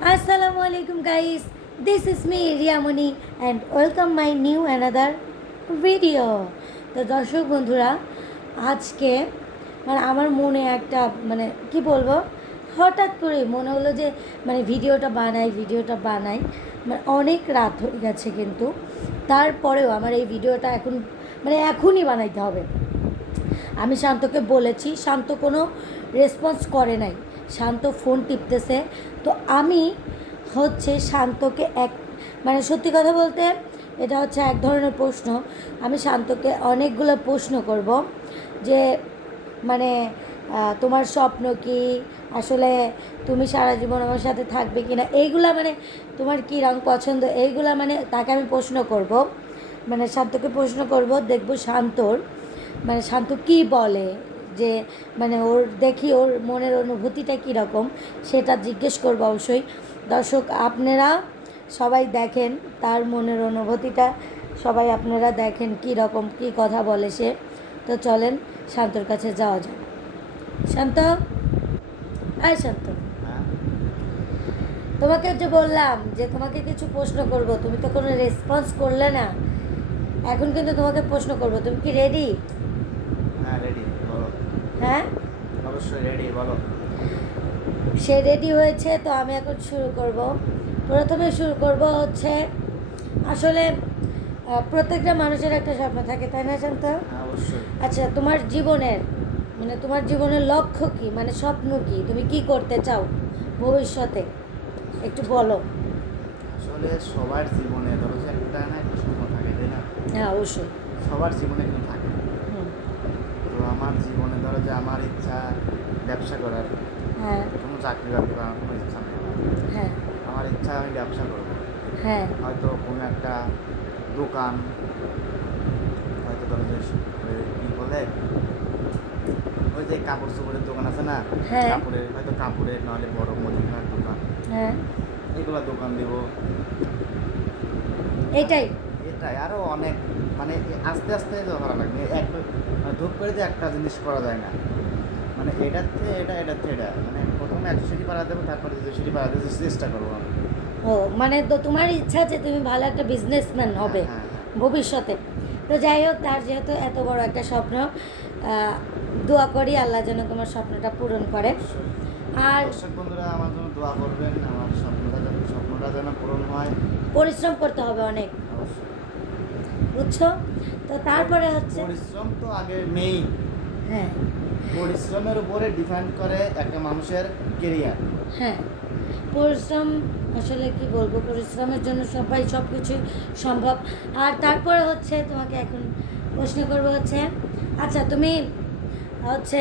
Assalamu alaikum guys. This is me Riyamoni and welcome my new another video তো দর্শক বন্ধুরা, আজকে মানে আমার মনে একটা মানে কি বলব, হঠাৎ করে মনে হলো যে মানে ভিডিওটা বানাই ভিডিওটা বানাই মানে অনেক রাত হয়ে গেছে কিন্তু। তারপরেও আমার এই ভিডিওটা এখন মানে এখনই বানাইতে হবে। আমি শান্তকে বলেছি, শান্ত কোনো রেসপন্স করে নাই। শান্ত ফোন টিপতেছে। তো আমি হচ্ছে শান্তকে এক মানে সত্যি কথা বলতে এটা হচ্ছে এক ধরনের প্রশ্ন। আমি শান্তকে অনেকগুলো প্রশ্ন করব যে মানে তোমার স্বপ্ন কি? আসলে তুমি সারা জীবন আমার সাথে থাকবে কি না এইগুলা মানে তোমার কী রং পছন্দ? এইগুলা মানে তাকে আমি প্রশ্ন করব। মানে শান্তকে প্রশ্ন করব, দেখব শান্তর মানে শান্ত কি বলে? যে মানে ওর দেখি ওর মনের অনুভূতিটা কীরকম সেটা জিজ্ঞেস করব অবশ্যই। দর্শক আপনারা সবাই দেখেন তার মনের অনুভূতিটা সবাই আপনারা দেখেন কী রকম কী কথা বলে সে। তো চলেন শান্তর কাছে যাওয়া যাক। শান্ত? আয় শান্ত। হ্যাঁ। তোমাকে যে বললাম যে তোমাকে কিছু প্রশ্ন করব তুমি তো কোনো রেসপন্স করলে না। এখন কিন্তু তোমাকে প্রশ্ন করব তুমি কি রেডি হ্যাঁ হ্যাঁ? অবশ্যই রেডি বলো। সে রেডি হয়েছে তো আমি এখন শুরু করব। প্রথমে শুরু করব হচ্ছে আসলে প্রত্যেকটা মানুষের একটা স্বপ্ন থাকে তাই না শান্ত? হ্যাঁ আচ্ছা তোমার জীবনের মানে তোমার জীবনের লক্ষ্য কি? মানে স্বপ্ন কি? তুমি কি করতে চাও ভবিষ্যতে? একটু বলো। আসলে সবার জীবনে ধরো যে একটা না একটা স্বপ্ন থাকে তাই না? হ্যাঁ অবশ্যই। সবার জীবনে কিন্তু থাকে। তো আমার জীবনে যে আমার ইচ্ছা ব্যবসা করার। হ্যাঁ। কোনো চাকরি বাকরি করার কোনো ইচ্ছা নেই। হ্যাঁ। আমার ইচ্ছা আমি ব্যবসা করব। হ্যাঁ। হয়তো কোনো একটা দোকান হয়তো ধরো যে কি বলে? ওই যে কাপড় চোপড়ের দোকান আছে না? হ্যাঁ। কাপড়ের হয়তো কাপড়ের নাহলে বড় মুদিখানার দোকান। হ্যাঁ। এগুলো দোকান দিব। এটাই। এটাই আরও অনেক মানে আস্তে আস্তে তো করা লাগবে। এক মানে ধূপ করে দিয়ে একটা জিনিস করা যায় না। মানে এটার থেকে এটা এটার থেকে এটা। মানে প্রথমে একশো সিটি পাড়া দেবো তারপরে দুশো সিটি পাড়া দিতে চেষ্টা করব আমি। ও মানে তো তোমার ইচ্ছা যে তুমি ভালো একটা বিজনেসম্যান হবে হ্যাঁ, ভবিষ্যতে। তো যাই হোক তার যেহেতু এত বড় একটা স্বপ্ন দোয়া করি আল্লাহ যেন তোমার স্বপ্নটা পূরণ করে। আর দর্শক বন্ধুরা আমার জন্য দোয়া করবেন। আমার স্বপ্নটা যেন স্বপ্নটা যেন পূরণ হয়। পরিশ্রম করতে হবে অনেক। বুঝছ? তো তারপরে হচ্ছে পরিশ্রম তো আগে মেইন হ্যাঁ। পরিশ্রমের উপরে ডিপেন্ড করে একটা মানুষের কেরিয়ার হ্যাঁ। পরিশ্রম আসলে কি বলব? পরিশ্রমের জন্য সবাই সব কিছুই সম্ভব। আর তারপরে হচ্ছে তোমাকে এখন প্রশ্ন করব হচ্ছে আচ্ছা তুমি হচ্ছে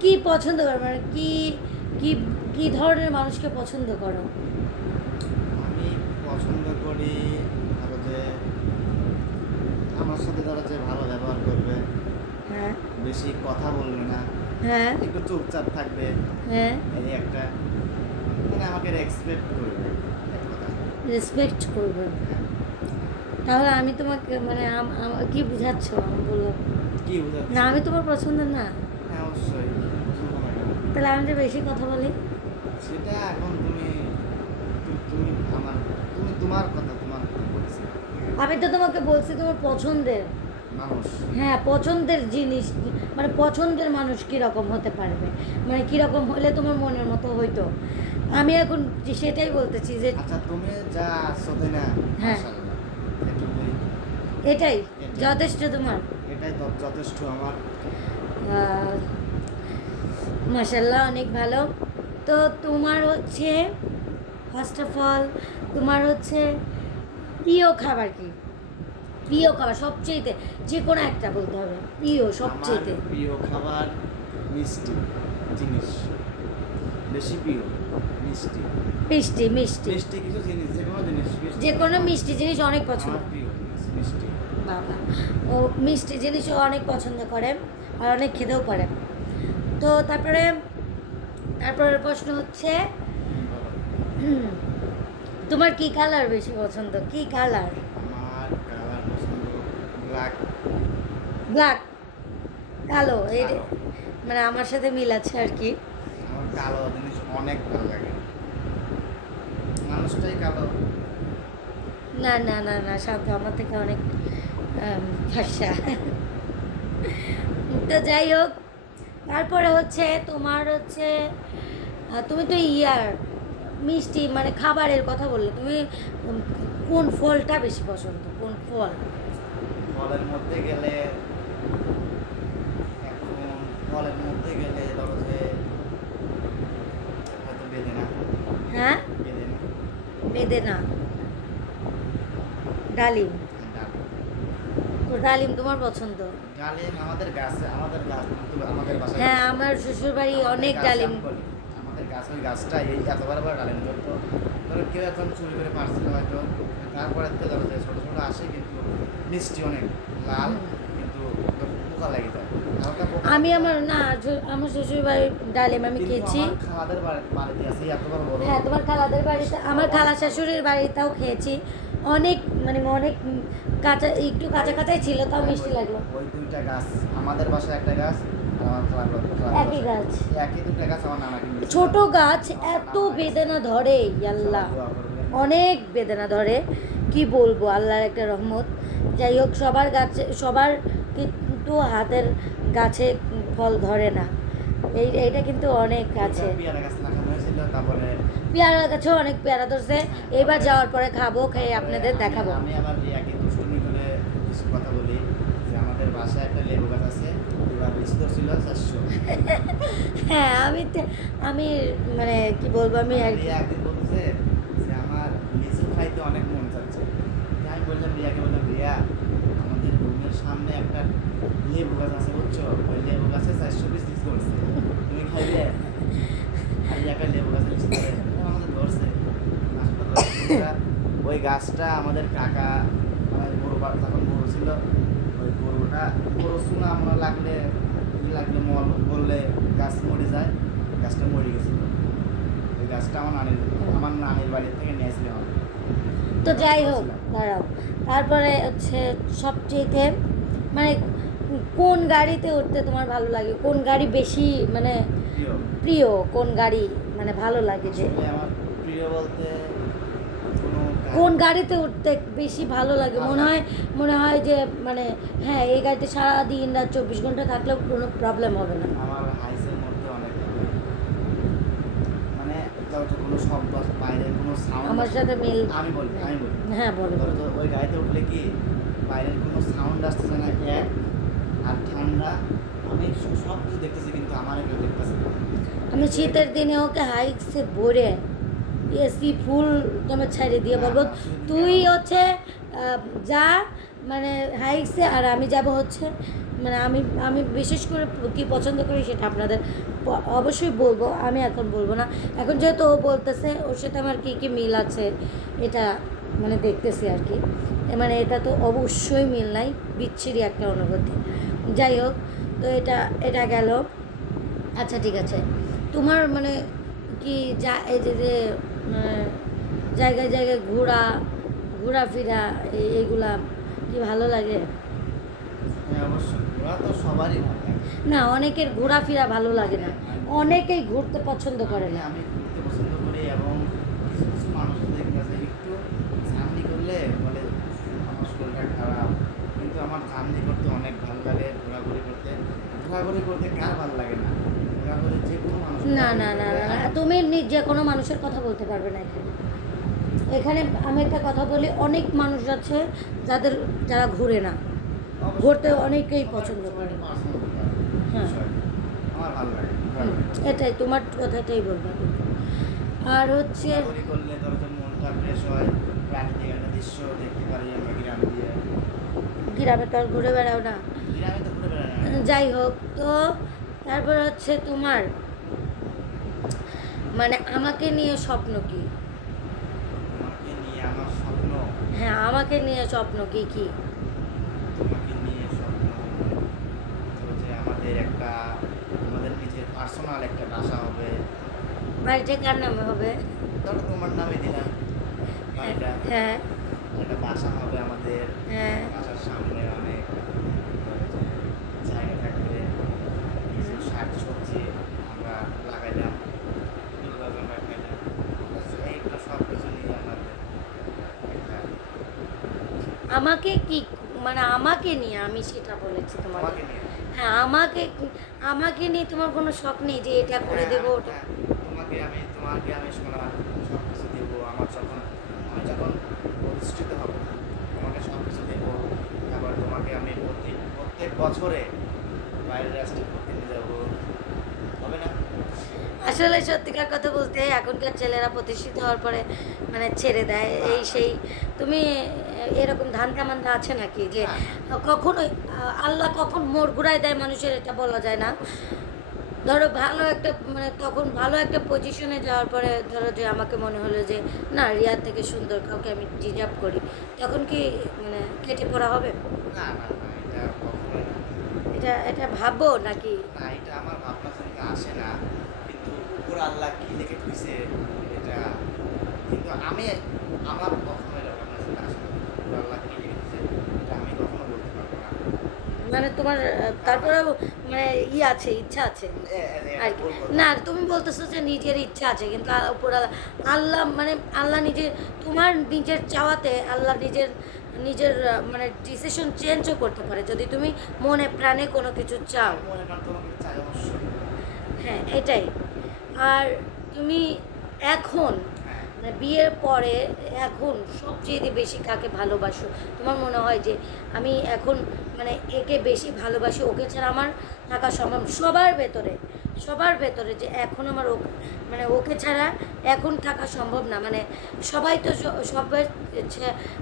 কি পছন্দ করো? মানে কি কি কি ধরনের মানুষকে পছন্দ করো আমি পছন্দ করি ধরো যে আমার সাথে ধরো যে ভালো ব্যবহার করবে হ্যাঁ। বেশি কথা বলবে না হ্যাঁ। একটু চুপচাপ থাকবে হ্যাঁ। এই একটা মানে আমাকে রেসপেক্ট করবে রেসপেক্ট করবে। তাহলে আমি তোমাকে মানে কি বুঝাচ্ছ? আমি বলব কি বুঝাচ্ছি? না আমি তোমার পছন্দের না। হ্যাঁ অবশ্যই। পছন্দ তাহলে আমি যে বেশি কথা বলি। সেটা এখন তুমি তুমি আমার তুমি তোমার কথা তোমার কথা বলছি। আমি তো তোমাকে বলছি তোমার পছন্দের। মানুষ। হ্যাঁ পছন্দের জিনিস মানে পছন্দের মানুষ কীরকম হতে পারবে? মানে কীরকম হলে তোমার মনের মতো হইতো? আমি এখন সেটাই বলতেছি যে আচ্ছা তুমি যা আছো তাই না? হ্যাঁ। এটাই এটাই। যথেষ্ট তোমার। এটাই যথেষ্ট আমার। মাসাল্লাহ অনেক ভালো। তো তোমার হচ্ছে ফার্স্ট অফ অল তোমার হচ্ছে প্রিয় খাবার কি? প্রিয় খাবার সবচেয়েতে যে কোনো একটা বলতে হবে প্রিয় সবচেয়েতে। প্রিয় খাবার মিষ্টি জিনিস। বেশি প্রিয় মিষ্টি। মিষ্টি মিষ্টি। মিষ্টি কিছু জিনিস যে কোনো জিনিস মিষ্টি। যে কোনো মিষ্টি জিনিস অনেক পছন্দ। মিষ্টি। বাবা ও মিষ্টি জিনিসও অনেক পছন্দ করে আর অনেক খেতেও পারে। তো তারপরে তারপরের প্রশ্ন হচ্ছে হুম, তোমার কি কালার বেশি পছন্দ? কি কালার আমার কালার পছন্দ ব্ল্যাক ব্ল্যাক কালো। মানে আমার সাথে মিল আছে আর কি। আমার কালো জিনিস অনেক ভালো লাগে। মানুষটাই কালো। না না না না সাধ্য আমার থেকে অনেক ভাষা তো যাই হোক তারপরে হচ্ছে তোমার হচ্ছে তুমি তো ইয়ার। মিষ্টি মানে খাবারের কথা বললে তুমি কোন ফলটা বেশি পছন্দ? কোন ফল? ফলের মধ্যে গেলে এখন ফলের মধ্যে গেলে ধরো যে হয়তো বেদেনা। হ্যাঁ? বেদেনা। বেদেনা। ডালিম। তো ডালিম তোমার পছন্দ? ডালিম আমাদের গাছে আমাদের আমাদের বাসায় হ্যাঁ আমার শ্বশুর বাড়ি অনেক ডালিম। গাছ ওই গাছটা এই এত বড় বড় ডালিম ধরতো ধরো কেউ এখন চুরি করে পারছিল হয়তো তারপরে তো ধরো ছোটো ছোটো আসে কিন্তু মিষ্টি অনেক লাল কিন্তু পোকা লাগে যায়। আমি আমার না আমার শ্বশুর বাড়ির ডালিম আমি খেয়েছি। খালাদের বাড়ি- বাড়িতে আছে এত বড় বড় হ্যাঁ তোমার খালাদের বাড়িতে আমার খালা শাশুড়ির বাড়িতেও খেয়েছি। অনেক মানে অনেক কাঁচা একটু কাঁচা কাঁচাই ছিল তাও মিষ্টি লাগল। ওই দুইটা গাছ আমাদের বাসায় একটা গাছ একই গাছ। ছোট গাছ এত বেদনা ধরে আল্লাহ অনেক বেদনা ধরে। কি বলব আল্লাহর একটা রহমত। যাই হোক সবার গাছে সবার কিন্তু হাতের গাছে ফল ধরে না। এই এইটা কিন্তু অনেক আছে। পেয়ারা গাছেও অনেক পেয়ারা ধরছে। এবার যাওয়ার পরে খাব খেয়ে আপনাদের দেখাবো। আমি কথা বলি যে আমাদের বাসায় একটা লেবু গাছ আছে এবার বেশি ধরছিল চারশো হ্যাঁ আমি আমি মানে কি বলব আমি আর কি একদিন বলছে যে আমার লিচু খাইতে অনেক মন চাচ্ছে। আমি বললাম রিয়াকে বললাম রিয়া আমাদের রুমের সামনে একটা লেবু গাছ আছে বুঝছ? ওই লেবু গাছে চারশো পিস লিচু করছে তুমি খাইবে আর রিয়াকে লেবু গাছে লিচু ধরে আমাদের ধরছে। ওই গাছটা আমাদের কাকা মানে গরু যখন গরু ছিল ওই গরুটা গরু চুনা আমরা লাগলে লাগলে মল বললে গাছ মরে যায় গাছটা মরে গেছিল ওই গাছটা আমার নানির আমার নানির বাড়ি থেকে নিয়েছিল তো যাই হোক দাঁড়াও। তারপরে হচ্ছে সবচেয়ে মানে কোন গাড়িতে উঠতে তোমার ভালো লাগে? কোন গাড়ি বেশি মানে প্রিয়। প্রিয়? কোন গাড়ি মানে ভালো লাগে যে? আমার প্রিয় বলতে কোনো গাড়ি- কোন গাড়িতে উঠতে বেশি ভালো লাগে? মনে হয় মনে হয় যে মানে হ্যাঁ এই গাড়িতে সারাদিন রাত চব্বিশ ঘণ্টা থাকলেও কোনো প্রবলেম হবে না। আমার হাইসের মধ্যে অনেক মানে কোনো শব্দ বাইরের কোনো সাউন্ড আমার সাথে মিল আমি বলি আমি বলি। হ্যাঁ বলো ওই গাড়িতে উঠলে কি বাইরের কোনো সাউন্ড আসতেছে না এক আর ঠান্ডা আমি সব কিছু দেখতেছি কিন্তু আমার কেউ দেখতেছে। আমি শীতের দিনে ওকে হাইকসে ভরে এসি ফুল তোমার ছাড়িয়ে দিয়ে বলব। তুই হচ্ছে যা মানে হাইকসে আর আমি যাব হচ্ছে মানে আমি আমি বিশেষ করে কি পছন্দ করি সেটা আপনাদের অবশ্যই বলব, আমি এখন বলব না। এখন যেহেতু ও বলতেছে, ওর সাথে আমার কী কী মিল আছে এটা মানে দেখতেছি আর কি। মানে এটা তো অবশ্যই মিল নাই, বিচ্ছিরি একটা অনুভূতি। যাই হোক, তো এটা এটা গেল। আচ্ছা ঠিক আছে। তোমার মানে কি যা, এই যে জায়গায় জায়গায় ঘোরা ঘোরাফেরা এই- এইগুলা কি ভালো লাগে? হ্যাঁ ভালো লাগে। না অনেকের ঘোরাফেরা ভালো লাগে না। অনেকেই ঘুরতে পছন্দ করে না। আমি ঘুরতে পছন্দ করি এবং কিছু কিছু মানুষ আছে একটু করলে বলে আমার শরীরটা খারাপ। কিন্তু আমার করতে অনেক ভালো লাগে ঘোরাঘুরি করতে। ঘোরাঘুরি করতে কার ভালো লাগে না ঘোরাঘুরি যে কোনো মানুষ না না না না তুমি নি- যে কোনো মানুষের কথা বলতে পারবে না এখানে। এখানে আমি একটা কথা বলি অনেক মানুষ আছে যাদের যারা ঘুরে না। ঘুরতে অনেকেই পছন্দ করে। হ্যাঁ। এটাই তোমার কথাটাই বলব। আর হচ্ছে গ্রাম তো আর ঘুরে বেড়াও না। যাই হোক তো তারপর হচ্ছে তোমার মানে আমাকে নিয়ে স্বপ্ন কি? নিয়ে আমার স্বপ্ন? হ্যাঁ আমাকে নিয়ে স্বপ্ন কি কি? তোমাকে নিয়ে স্বপ্ন যে আমাদের একটা আমাদের নিজের পার্সোনাল একটা বাসা হবে। বাড়িটা কার নামে হবে? ধরো তোমার নামে দিলাম। বাড়িটা। হ্যাঁ। একটা বাসা হবে আমাদের। হ্যাঁ। বাসার সামনে অনেক ধরো যে জায়গা থাকবে কিছু শাক সবজি আমরা লাগাইলাম এগুলো আমরা খাইলাম ব্যাস এইগুলো সব কিছু নিয়ে আমাদের একটা আমাকে কি মানে আমাকে নিয়ে আমি সেটা বলেছি তোমাকে। হ্যাঁ আমাকে আমাকে নিয়ে তোমার কোনো শখ নেই যে এটা করে হ্যাঁ, দেবো ওটা? হ্যাঁ, তোমাকে আমি তোমাকে আমি সোনা সব কিছু দেবো আমার যখন আমি যখন প্রতিষ্ঠিত হব তোমাকে সব কিছু দেবো তারপর তোমাকে আমি প্রতি প্রত্যেক বছরে বাইরে রাস্তায় ঘুরতে নিয়ে যাব হবে না আসলে সত্যিকার কথা বলতে এখনকার ছেলেরা প্রতিষ্ঠিত হওয়ার পরে মানে ছেড়ে দেয় এই সেই। তুমি এরকম ধান্দা মান্দা আছে নাকি যে কখনোই আহ, আল্লাহ কখন মোড় ঘুরাই দেয় মানুষের এটা বলা যায় না। ধরো ভালো একটা মানে তখন ভালো একটা পজিশনে যাওয়ার পরে ধরো যে আমাকে মনে হলো যে না রিয়ার থেকে সুন্দর কাউকে আমি ডিজার্ভ করি। তখন কি মানে কেটে পড়া হবে? না না না এটা এটা ভাববো নাকি? না এটা আমার ভাবনা চিন্তা আসে না। উপর আল্লাহ কি লিখে খুঁজছে এটা কিন্তু আমি আমার কখনো আল্লাহ কি লিখে খুঁজছে এটা আমি কখনো বলতে পারব না। মানে তোমার তারপরেও মানে ই আছে ইচ্ছা আছে? আর কি। না তুমি বলতেছো যে নিজের ইচ্ছা আছে কিন্তু উপর আল্লাহ আল্লাহ মানে আল্লাহ নিজের তোমার নিজের চাওয়াতে আল্লাহ নিজের নিজের মানে ডিসিশন চেঞ্জও করতে পারে। যদি তুমি মনে প্রাণে কোনো কিছু চাও। মনে প্রাণ তোমাকে চাই অবশ্যই। হ্যাঁ এটাই। আর তুমি এখন মানে বিয়ের পরে এখন সবচেয়ে বেশি কাকে ভালোবাসো? তোমার মনে হয় যে আমি এখন মানে একে বেশি ভালোবাসি, ওকে ছাড়া আমার থাকা সম্ভব সবার ভেতরে সবার ভেতরে যে এখন আমার মানে ওকে ছাড়া এখন থাকা সম্ভব না। মানে সবাই তো সবাই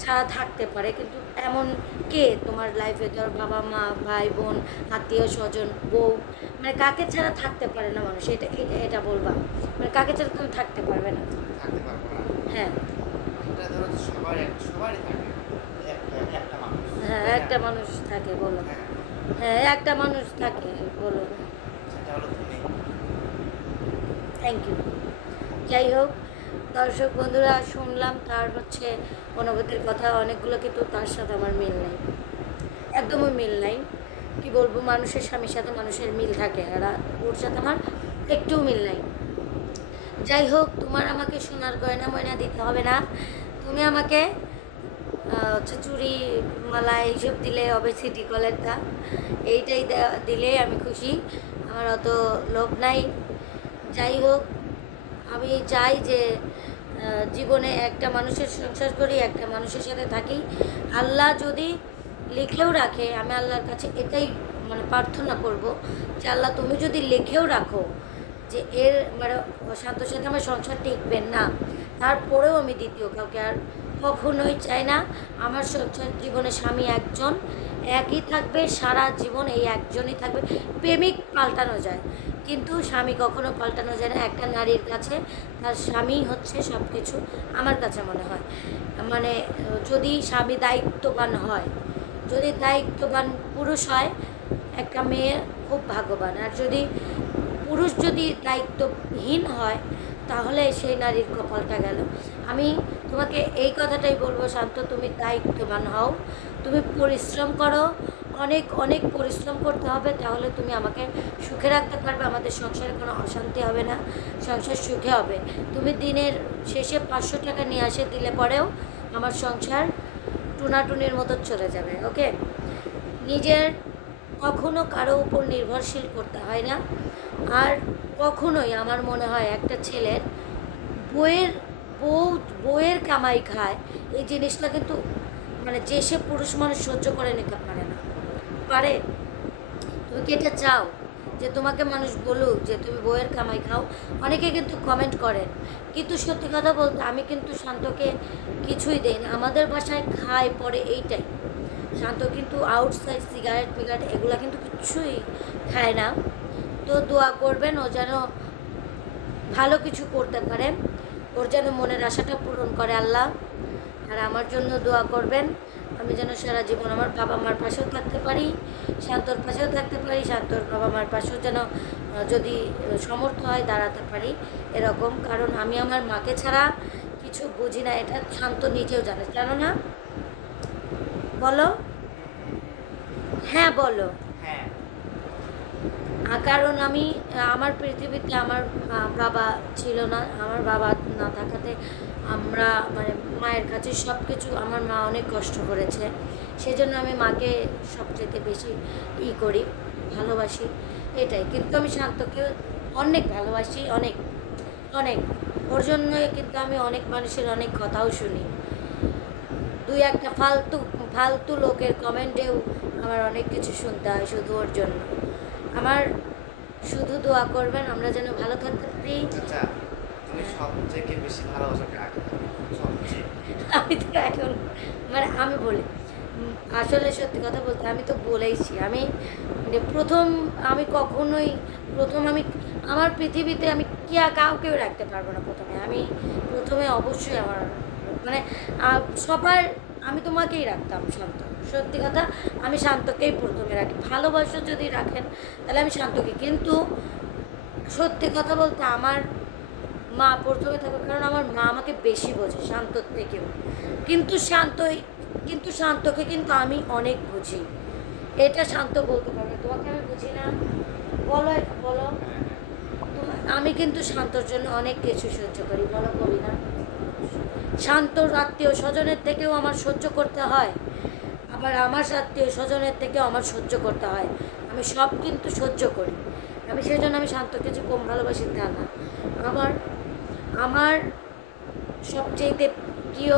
ছাড়া থাকতে পারে কিন্তু এমন কে? তোমার লাইফে ধর বাবা মা ভাই বোন আত্মীয় স্বজন বউ মানে কাকে ছাড়া থাকতে পারে না মানুষ? এটা এটা বলবা। মানে কাকে ছাড়া তুমি থাকতে পারবে না? থাকতে পারব না। হ্যাঁ। এটা ধরো সবার সবারই থাকে। একটা একটা মানুষ। হ্যাঁ একটা মানুষ থাকে বলো। হ্যাঁ। হ্যাঁ একটা মানুষ থাকে বলো। সেটা হলো তুমি থ্যাংক ইউ যাই হোক দর্শক বন্ধুরা, শুনলাম তার হচ্ছে অনুভূতির কথা, অনেকগুলো কিন্তু তার সাথে আমার মিল নেই। একদমই মিল নাই। কি বলব, মানুষের স্বামীর সাথে মানুষের মিল থাকে, আর ওর সাথে আমার একটুও মিল নাই। যাই হোক তোমার আমাকে সোনার গয়না ময়না দিতে হবে না। তুমি আমাকে হচ্ছে চুড়ি মালা এইসব দিলে হবে সিটি কলেরটা এইটাই দিলে আমি খুশি। আমার অত লোভ নাই। যাই হোক, আমি চাই যে জীবনে একটা মানুষের সংসার করি, একটা মানুষের সাথে থাকি। আল্লাহ যদি লিখেও রাখে, আমি আল্লাহর কাছে এটাই মানে প্রার্থনা করব যে, আল্লাহ তুমি যদি লিখেও রাখো যে, এর মানে শান্তর সাথে আমার সংসার টিকবেন না। তারপরেও আমি দ্বিতীয় কাউকে আর কখনোই চাই না। আমার সংসার জীবনে স্বামী একজন, একই থাকবে, সারা জীবন এই একজনই থাকবে। প্রেমিক পাল্টানো যায়, কিন্তু স্বামী কখনো পাল্টানো যায় না। একটা নারীর কাছে তার স্বামী হচ্ছে সব কিছু আমার কাছে মনে হয়। মানে যদি স্বামী দায়িত্ববান হয়, যদি দায়িত্ববান পুরুষ হয়, একটা মেয়ে খুব ভাগ্যবান। আর যদি পুরুষ যদি দায়িত্বহীন হয় তাহলে সেই নারীর কপালটা গেল। আমি তোমাকে এই কথাটাই বলব, শান্ত, তুমি দায়িত্ববান হও। তুমি পরিশ্রম করো। অনেক অনেক পরিশ্রম করতে হবে, তাহলে তুমি আমাকে সুখে রাখতে পারবে, আমাদের সংসারে কোনো অশান্তি হবে না। সংসার সুখে হবে। তুমি দিনের শেষে পাঁচশো টাকা নিয়ে আসে, দিলে পরেও আমার সংসার টুনাটুনির মতো চলে যাবে, ওকে? নিজের কখনো কারও উপর নির্ভরশীল করতে হয় না। আর কখনোই আমার মনে হয় একটা ছেলের বইয়ের বউ, বইয়ের কামাই খায়, এই জিনিসটা কিন্তু মানে যে সে পুরুষ মানুষ সহ্য করে নিতে পারে না। পারে? তুমি কি এটা চাও যে তোমাকে মানুষ বলুক যে তুমি বইয়ের কামাই খাও? অনেকে কিন্তু কমেন্ট করেন, কিন্তু সত্যি কথা বলতে আমি কিন্তু শান্তকে কিছুই দেই না আমাদের বাসায় খায় পরে এইটাই। শান্ত কিন্তু আউটসাইড সিগারেট ফিগারেট এগুলো কিন্তু কিছুই খায় না। তো দোয়া করবেন, ও যেন ভালো কিছু করতে পারে। ওর যেন মনের আশাটা পূরণ করে আল্লাহ। আর আমার জন্য দোয়া করবেন, আমি যেন সারা জীবন আমার বাবা মার পাশেও থাকতে পারি, শান্তর পাশেও থাকতে পারি, শান্তর বাবা মার পাশেও যেন যদি সমর্থ হয় দাঁড়াতে পারি এরকম। কারণ আমি আমার মাকে ছাড়া কিছু বুঝি না, এটা শান্ত নিজেও জানে। জানো না? বলো? হ্যাঁ বলো। কারণ আমি আমার পৃথিবীতে আমার বাবা ছিল না, আমার বাবা না থাকাতে আমরা মানে মায়ের কাছে সব কিছু আমার মা অনেক কষ্ট করেছে। সেই জন্য আমি মাকে সবচেয়ে বেশি ই করি, ভালোবাসি, এটাই। কিন্তু আমি শান্তকে অনেক ভালোবাসি, অনেক অনেক। ওর জন্য কিন্তু আমি অনেক মানুষের অনেক কথাও শুনি। দুই একটা ফালতু ফালতু লোকের কমেন্টেও আমার অনেক কিছু শুনতে হয় শুধু ওর জন্য। আমার শুধু দোয়া করবেন আমরা যেন ভালো থাকতে পারি। আচ্ছা তুমি সবথেকে বেশি ভালোবাসো কাকে আমি তো এখন মানে আমি বলি আসলে সত্যি কথা বলতে আমি তো বলেইছি আমি যে প্রথম আমি কখনোই প্রথম আমি আমার পৃথিবীতে আমি কি কাউকেও রাখতে পারব না প্রথমে। আমি প্রথমে অবশ্যই আমার মানে সবার আমি তোমাকেই রাখতাম শান্ত। সত্যি কথা আমি শান্তকেই প্রথমে রাখি। ভালোবাসা যদি রাখেন তাহলে আমি শান্তকে। কিন্তু সত্যি কথা বলতে আমার মা প্রথমে থাকবে কারণ আমার মা আমাকে বেশি বোঝে শান্তর থেকেও। কিন্তু শান্ত কিন্তু শান্তকে কিন্তু আমি অনেক বুঝি। এটা শান্ত বলতে পারবে। তোমাকে আমি বুঝি না? বলো এটা বলো। তোমার- আমি কিন্তু শান্তর জন্য অনেক কিছু সহ্য করি বলো করি না শান্তর আত্মীয় স্বজনের থেকেও আমার সহ্য করতে হয়। আবার আমার আত্মীয় স্বজনের থেকেও আমার সহ্য করতে হয়। আমি সব কিন্তু সহ্য করি। আমি সেই জন্য আমি শান্ত, কিছু কম ভালোবাসি তা না। আমার আমার সবচেয়ে প্রিয়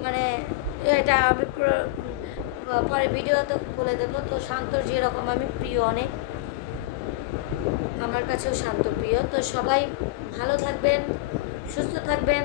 মানে এটা আমি পুরো- পরে ভিডিওতে বলে দেবো। তো শান্তর যেরকম আমি প্রিয় অনেক, আমার কাছেও শান্ত প্রিয়। তো সবাই ভালো থাকবেন, সুস্থ থাকবেন।